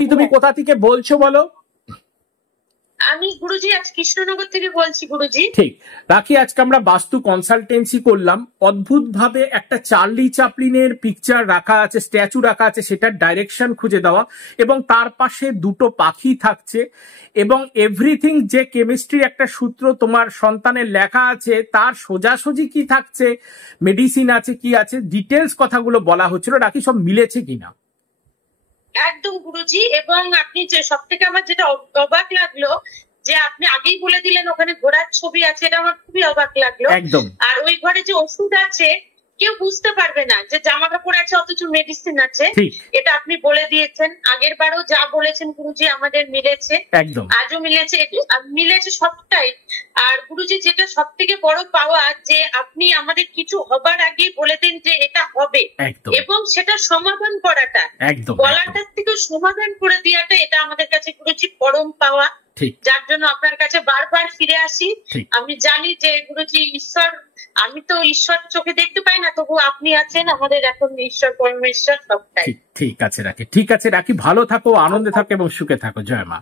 তুমি কোথা থেকে বলছো বলো? আমি গুরুজি আজ কৃষ্ণনগর থেকে বলছি গুরুজি। ঠিক রাখি, আজকে আমরা বাস্তু কনসালটেন্সি করলাম। অদ্ভুত ভাবে একটা চার্লি চ্যাপলিনের পিকচার রাখা আছে, স্ট্যাচু রাখা আছে, সেটার ডাইরেকশন খুঁজে দেওয়া, এবং তার পাশে দুটো পাখি থাকছে, এবং এভরিথিং যে কেমিস্ট্রি একটা সূত্র তোমার সন্তানের লেখা আছে তার সোজাসুজি কি থাকছে, মেডিসিন আছে কি আছে, ডিটেলস কথাগুলো বলা হচ্ছিল। রাখি সব মিলেছে কিনা? একদম গুরুজি। এবং আপনি যে সব থেকে আমার যেটা অবাক লাগলো যে আপনি আগেই বলে দিলেন ওখানে ঘোড়ার ছবি আছে, এটা আমার খুবই অবাক লাগলো। একদম। আর ওই ঘরে যে ওষুধ আছে কেউ বুঝতে পারবে না যে জামা কাপড় আছে অথচ মেডিসিন আছে, এটা আপনি বলে দিয়েছেন। আগের বারও যা বলেছেন গুরুজি আমাদের মিলেছে, একদম আজও মিলেছে, মিলেছে সবটাই। আর গুরুজি যেটা সব থেকে বড় পাওয়া যে আপনি আমাদের কিছু হবার আগে বলে দেন যে এটা হবে, এবং সেটা সমাধান করাটা, বলাটার থেকে সমাধান করে দেওয়াটা, এটা আমাদের কাছে গুরুজি পরম পাওয়া, যার জন্য আপনার কাছে বারবার ফিরে আসি। আমি জানি যে গুরুজি ঈশ্বর, আমি তো ঈশ্বর চোখে দেখতে পাই না, তবু আপনি আছেন আমাদের এখন ঈশ্বর পরমেশ্বর সবটাই। ঠিক আছে রাখি, ঠিক আছে রাখি, ভালো থাকো, আনন্দে থাকো এবং সুখে থাকো। জয় মা।